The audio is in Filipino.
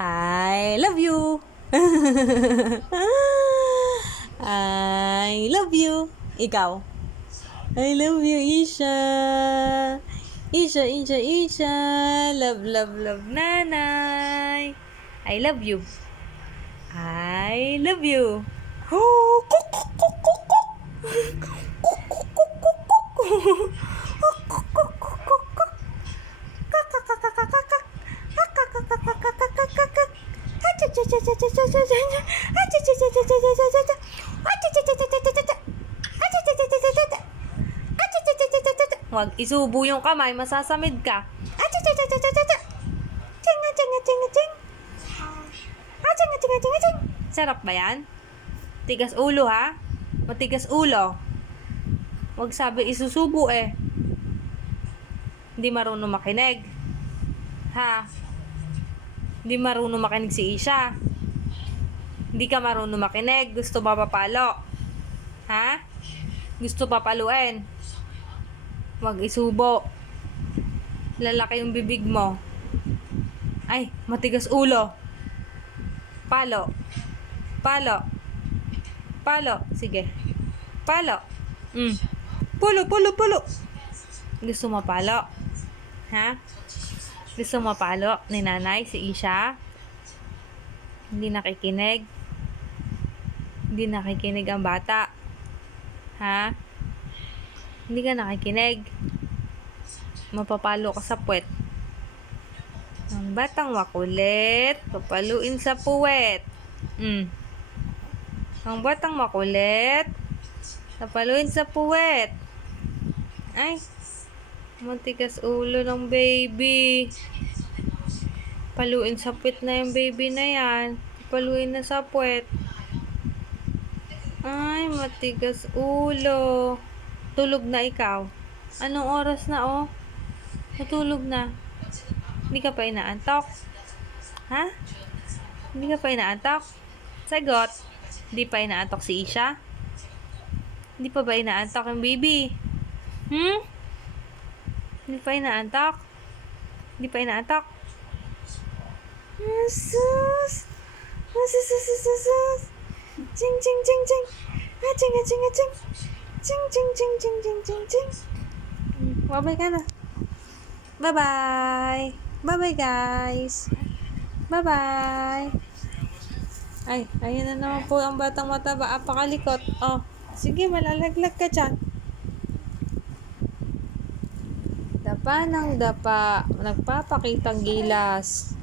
I love you. I love you. Ikaw. I love you, Isha. Isha, Isha, Isha. Love, love, love, nanay. I love you. I love you. Wag isubo yung kamay, masasamid ka. Sarap ba yan? Tigas ulo ha? Matigas ulo. Wag sabi isusubo eh. Hindi marunong makinig. Ha? Hindi marunong makinig si Isha. Hindi ka marunong makinig. Gusto mapapalo. Ha? Gusto papaluin. Wag isubo. Lalaki yung bibig mo. Ay, matigas ulo. Palo. Palo. Palo. Sige. Palo. Pulo, pulo, pulo. Gusto mapalo? Ha? Gusto mapalo ni nanay si Isha? Hindi nakikinig? Hindi nakikinig ang bata? Ha? Hindi ka nakikinig? Mapapalo ka sa puwet. Ang batang makulit, papaluin sa puwet. Ang batang makulit, papaluin sa puwet. Ay, matigas ulo ng baby. Paluin sa puwet na yung baby na yan. Paluin na sa puwet. Ay, matigas ulo. Tulog na ikaw. Anong oras na oh? Natulog na. Hindi ka pa inaantok? Ha? Hindi ka pa inaantok? Sagot. Hindi pa inaantok si Isha? Hindi pa ba inaantok yung baby? Hindi pa inaantok? Hindi pa inaantok? Sus! Sus! Ching, ching, ching, ching! Ching, ching, ching! Ching, ching, ching, ching, ching, ching, ching! Babay ka na. Bye-bye! Bye-bye, guys! Bye-bye! Ay, ayun na naman po ang batang mataba. Apakalikot. Oh, sige, malalaglag ka dyan. Dapa ng dapa. Nagpapakitang gilas.